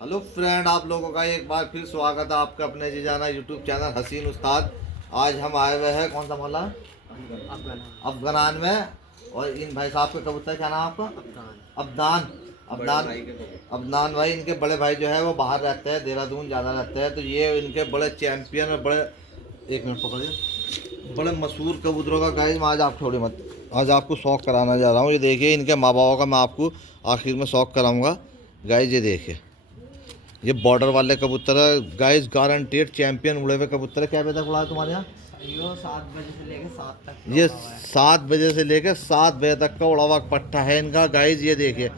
Hello friend, आप लोगों का एक बार फिर स्वागत है आपका अपने जी जाना यूट्यूब चैनल हसीन उस्ताद। आज हम आए हुए हैं कौन सा मोहल्ला, अफगान में। और इन भाई साहब के कबूतर, क्या नाम है आपका? अबदान। अबदान अबदान भाई, इनके बड़े भाई जो है वो बाहर रहते हैं, देहरादून ज़्यादा रहते हैं। तो ये इनके बड़े चैंपियन और बड़े, एक मिनट पकड़िए, बड़े मशहूर कबूतरों का गाइस मैं आज आप छोड़ी मत, आज आपको शौक कराना जा रहा हूँ। ये देखिए इनके माँ बापों का मैं आपको आखिर में शौक कराऊंगा गाइस। ये देखिए, ये बॉर्डर वाले कबूतर है गाइस, गारंटेड चैंपियन उड़े हुए कबूतर है। क्या बजे तक उड़ा है तुम्हारे यहाँ? यो 7 बजे से लेकर 7 तक का ये उड़ा हुआ है। 7 बजे से लेकर 7 बजे तक का उड़ा हुआ पट्टा है इनका गाइस। ये देखिए,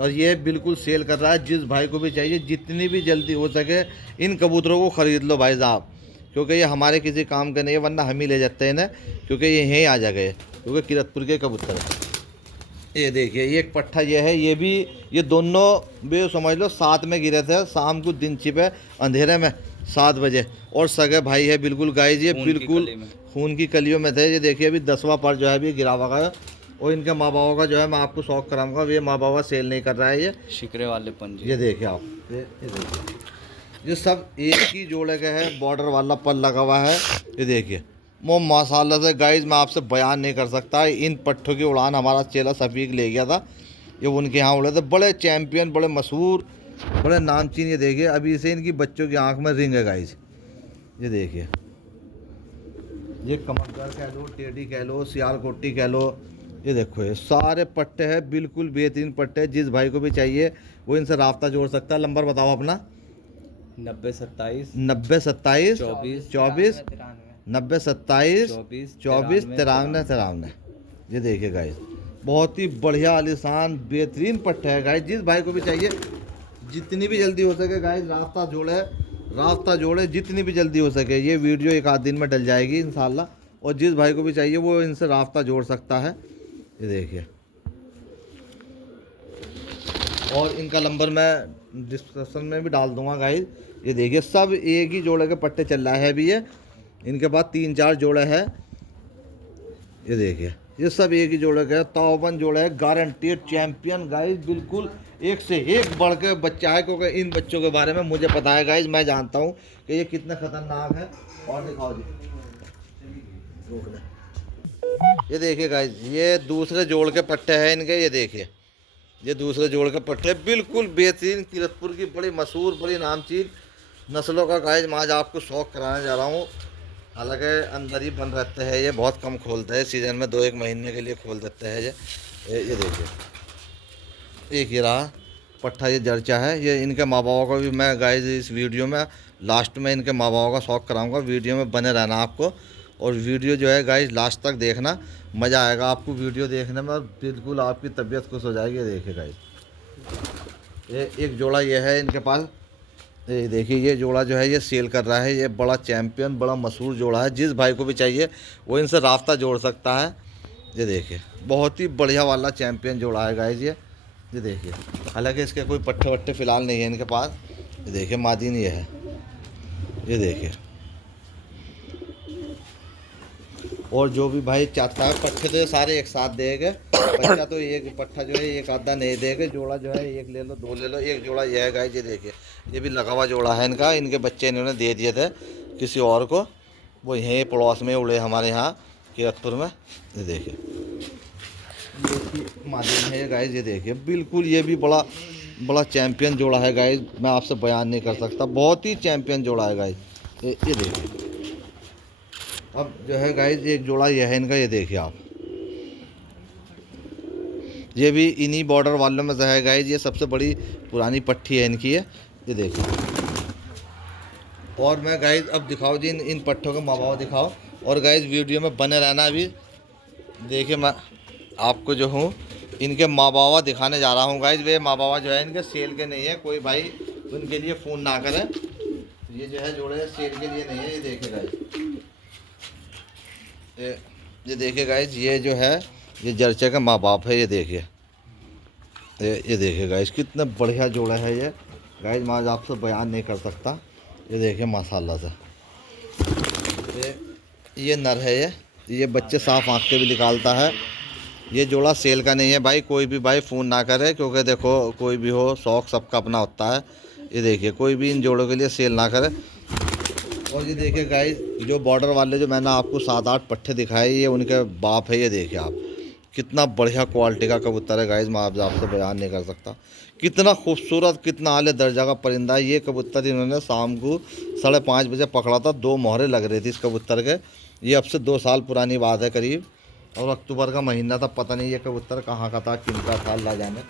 और ये बिल्कुल सेल कर रहा है। जिस भाई को भी चाहिए, जितनी भी जल्दी हो सके इन कबूतरों को ख़रीद लो भाई साहब, क्योंकि ये हमारे किसी काम के नहीं है, वरना हम ही ले जाते हैं इन्हें, क्योंकि ये यहीं आ जा गए, क्योंकि किरतपुर के कबूतर है। ये देखिए, ये एक पट्ठा ये है, ये भी, ये दोनों भी समझ लो साथ में गिरे थे शाम को, दिन छिपे अंधेरे में 7 बजे। और सगे भाई है बिल्कुल गाइस, ये बिल्कुल खून की कलियों में थे। ये देखिए अभी 10वां पर जो है अभी गिरा हुआ है। और इनके माँ बापों का जो है मैं आपको शौक कराऊंगा। ये माँ बाबा सेल नहीं कर रहा है, ये शिकरे वाले पंजे। ये देखिए आप, ये देखिए, ये सब एक ही जोड़े के हैं, बॉर्डर वाला पल लगा हुआ है। ये देखिए, वो माशाल्लाह से गाइस मैं आपसे बयान नहीं कर सकता। इन पट्ठों की उड़ान हमारा चेला सफीक ले गया था, ये उनके यहाँ उड़े थे। बड़े चैंपियन, बड़े मशहूर, बड़े नामचीन। ये देखिए अभी से इनकी बच्चों की आंख में रिंग है गाइस। ये देखिए, ये कमंगर कह लो, टेडी कह लो, सियालकोटी कह लो। ये देखो, ये सारे पट्टे हैं, बिल्कुल बेहतरीन पट्टे हैं। जिस भाई को भी चाहिए वो इनसे राब्ता जोड़ सकता है। नंबर बताओ अपना। 9027 9027 24 24 93 9027 24 24 93 93। ये देखिए गाइस, बहुत ही बढ़िया आलिशान बेहतरीन पट्टे है गाइस। जिस भाई को भी चाहिए, जितनी भी जल्दी हो सके गाइस रास्ता जोड़े जितनी भी जल्दी हो सके। ये वीडियो एक आध दिन में डल जाएगी इंशाल्लाह। और जिस भाई को भी चाहिए वो इनसे रास्ता जोड़ सकता है। ये देखिए, और इनका नंबर मैं डिस्क्रिप्शन में भी डाल दूंगा गाइस। ये देखिए, सब एक ही जोड़े के पट्टे चल रहा है अभी। ये इनके पास 3-4 जोड़े हैं। ये देखिए, ये सब एक ही जोड़े के 53 जोड़े हैं, गारंटेड चैंपियन गाइस। बिल्कुल एक से एक बढ़ के बच्चा है, क्योंकि इन बच्चों के बारे में मुझे पता है गाइस। मैं जानता हूँ कि ये कितने खतरनाक है। और दिखाओ जी, रोक ले। ये देखिए गाइस, ये दूसरे जोड़ के पट्टे हैं इनके। ये देखिए, ये दूसरे जोड़ के पट्टे बिल्कुल बेहतरीन, किरतपुर की बड़ी मशहूर, बड़ी नामचीन नस्लों का गाइस मैं आज आपको शौक कराने जा रहा हूँ। हालांकि अंदर ही बंद रहते हैं, ये बहुत कम खोलते हैं, सीज़न में 2-1 महीने के लिए खोल देते हैं। ये देखिए, एक ही रहा पट्ठा, ये जर्चा है। ये इनके माँ बापों का भी मैं गाइस इस वीडियो में लास्ट में इनके माँ बापों का शौक कराऊंगा। वीडियो में बने रहना आपको, और वीडियो जो है गाइस लास्ट तक देखना, मज़ा आएगा आपको वीडियो देखने में, और बिल्कुल आपकी तबीयत खुश हो जाएगी। ये देखिए गाइस, ये एक जोड़ा ये है इनके पास। ये देखिए, ये जोड़ा जो है ये सेल कर रहा है। ये बड़ा चैंपियन, बड़ा मशहूर जोड़ा है। जिस भाई को भी चाहिए वो इनसे राब्ता जोड़ सकता है। ये देखिए, बहुत ही बढ़िया वाला चैंपियन जोड़ा है गाइस ये देखिए, हालांकि इसके कोई पट्टे वट्टे फ़िलहाल नहीं है इनके पास। ये देखिए, मादीन ये है। ये देखिए, और जो भी भाई चाहता है, पट्टे तो ये सारे एक साथ देंगे। बच्चा तो एक पट्टा जो है एक आधा नहीं देंगे, जोड़ा जो है एक ले लो, 2 ले लो। एक जोड़ा ये है गाइस। ये देखिए, ये भी लगा हुआ जोड़ा है इनका। इनके बच्चे इन्होंने दे दिए थे किसी और को, वो यहीं पड़ोस में उड़े हमारे यहाँ किरतपुर में। ये देखिए, ये माध्यम है गाइस। ये देखिए, बिल्कुल ये भी बड़ा बड़ा चैंपियन जोड़ा है गाइस, मैं आपसे बयान नहीं कर सकता। बहुत ही चैंपियन जोड़ा है गाइस। ये देखिए, अब जो है गाइस एक जोड़ा ये है इनका। ये देखिए आप, ये भी इन्हीं बॉर्डर वालों में से है गाइस। ये सबसे बड़ी पुरानी पट्टी है इनकी ये देखिए। और मैं गाइस अब दिखाओ जी इन पट्टों के माँ बाप दिखाओ, और गाइस वीडियो में बने रहना अभी। देखिए, मैं आपको जो हूँ इनके माँ बाबा दिखाने जा रहा हूँ गाइस। वे माँ बाबा जो है इनके सेल के नहीं है, कोई भाई उनके लिए फ़ोन ना करे। ये जो है जोड़े सेल के लिए नहीं है। ये देखिए गाइस, ये देखिए गाइस, ये जो है ये जर्चे का माँ बाप है। ये देखिए, ये देखिए गाइस, कितना बढ़िया जोड़ा है ये गाइस, मैं आज आपसे बयान नहीं कर सकता। ये देखिए माशाल्लाह से, ये नर है। ये बच्चे साफ आँख के भी निकालता है। ये जोड़ा सेल का नहीं है भाई, कोई भी भाई फ़ोन ना करे, क्योंकि देखो कोई भी हो शौक़ सबका अपना होता है। ये देखिए कोई भी इन जोड़ों के लिए सेल ना करे। और ये देखिए गाइस, जो बॉर्डर वाले जो मैंने आपको 7-8 पट्टे दिखाए, ये उनके बाप है। ये देखिए आप, कितना बढ़िया क्वालिटी का कबूतर है गाइस, मैं आपसे बयान नहीं कर सकता। कितना खूबसूरत, कितना आले दर्जा का परिंदा है। ये कबूतर इन्होंने शाम को 5:30 बजे पकड़ा था, 2 मोहरें लग रही थी इस कबूतर के। ये अब से 2 साल पुरानी बात है करीब, और अक्टूबर का महीना था। पता नहीं ये कबूतर कहाँ का था, किनका था, अल्लाह जाने।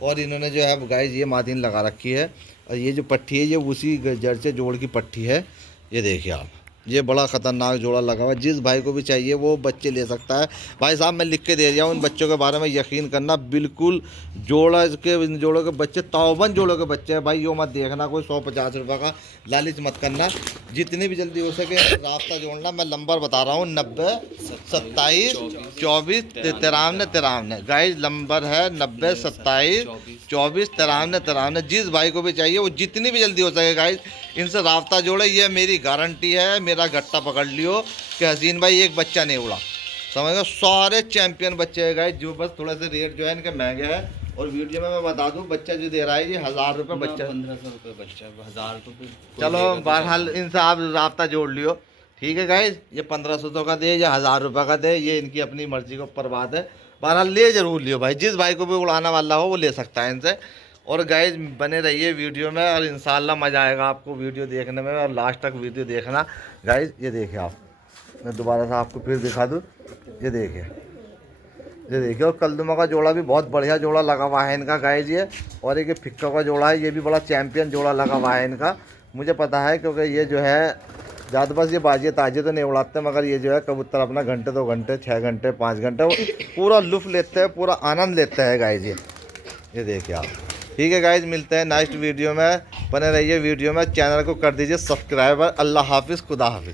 और इन्होंने जो है गाइस ये मादीन लगा रखी है, और ये जो पट्टी है ये उसी जर्चे जोड़ की पट्टी है। ये देखिए आप, ये बड़ा ख़तरनाक जोड़ा लगा हुआ है। जिस भाई को भी चाहिए वो बच्चे ले सकता है। भाई साहब मैं लिख के दे रहा हूँ, इन बच्चों के बारे में यकीन करना, बिल्कुल जोड़ा के, इन जोड़ों के बच्चे तौबन जोड़ों के बच्चे हैं भाई। यो मत देखना कोई 150 रुपये का लालच मत करना, जितनी भी जल्दी हो सके रास्ता जोड़ना। मैं नंबर बता रहा हूँ 90 27 24 53 गाइस, नंबर है 90 27 24 53। जिस भाई को भी चाहिए वो जितनी भी जल्दी हो सके गाइस इनसे रास्ता जोड़े। ये मेरी गारंटी है, मेरा गट्टा पकड़ लियो कि हसीन भाई एक बच्चा नहीं उड़ा, समझ गए। सारे चैंपियन बच्चे हैं गाइस, जो बस थोड़ा सा रेट जो है इनके महंगे हैं। और वीडियो में मैं बता दूं, बच्चा जो दे रहा है ये 1000 रुपये बच्चा, 1500 रुपये बच्चा, 1000 रुपये। चलो बहरहाल इनसे आप रास्ता जोड़ लियो, ठीक है गाइस। ये 1500 का दे या 1000 रुपये का दे, ये इनकी अपनी मर्जी के ऊपर बात है। बहरहाल ले ज़रूर लियो भाई, जिस भाई को भी उड़ाना वाला हो वो ले सकता है इनसे। और गाइस बने रहिए वीडियो में, और इंशाल्लाह मज़ा आएगा आपको वीडियो देखने में, और लास्ट तक वीडियो देखना गाइस। ये देखिए आप, मैं दोबारा से आपको फिर दिखा दूँ। ये देखिए, और कलदुमा का जोड़ा भी बहुत बढ़िया जोड़ा लगा हुआ है इनका गाइस ये। और एक फिक्का का जोड़ा है, ये भी बड़ा चैम्पियन जोड़ा लगा हुआ है इनका, मुझे पता है, क्योंकि ये जो है ज़्यादा बस ये बाजी ताजे तो नहीं उड़ाते, मगर ये जो है कबूतर अपना घंटे 2 घंटे 6 घंटे 5 घंटे पूरा लुत्फ़ लेते हैं, पूरा आनंद लेते हैं गाइस ये देखिए आप। ठीक है गाइस, मिलते हैं नेक्स्ट वीडियो में, बने रहिए वीडियो में, चैनल को कर दीजिए सब्सक्राइबर। अल्लाह हाफिज़, खुदा हाफिज़।